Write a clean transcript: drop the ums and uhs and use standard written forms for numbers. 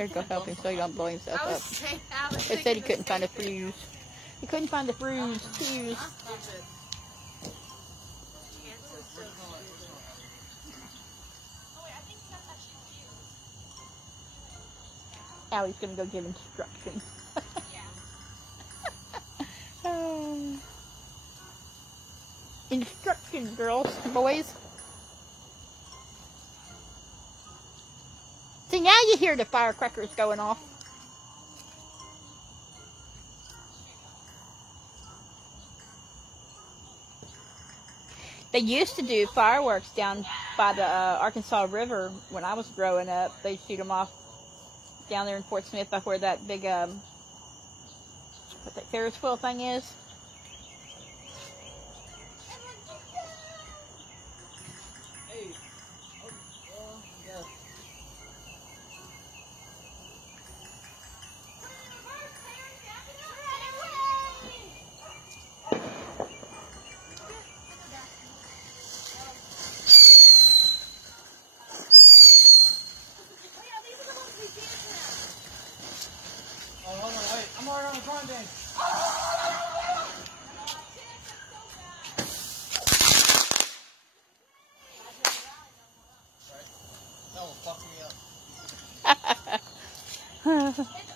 Here, go help him so he don't blow himself up. They said he couldn't find the fuse. He couldn't find the fuse. Now he's gonna go give instructions. Instructions, girls, boys. See, now you hear the firecrackers going off. They used to do fireworks down by the Arkansas River when I was growing up. They shoot them off down there in Fort Smith by where that big, what that Ferris wheel thing is. I'm already on the front bench. That will fuck me up.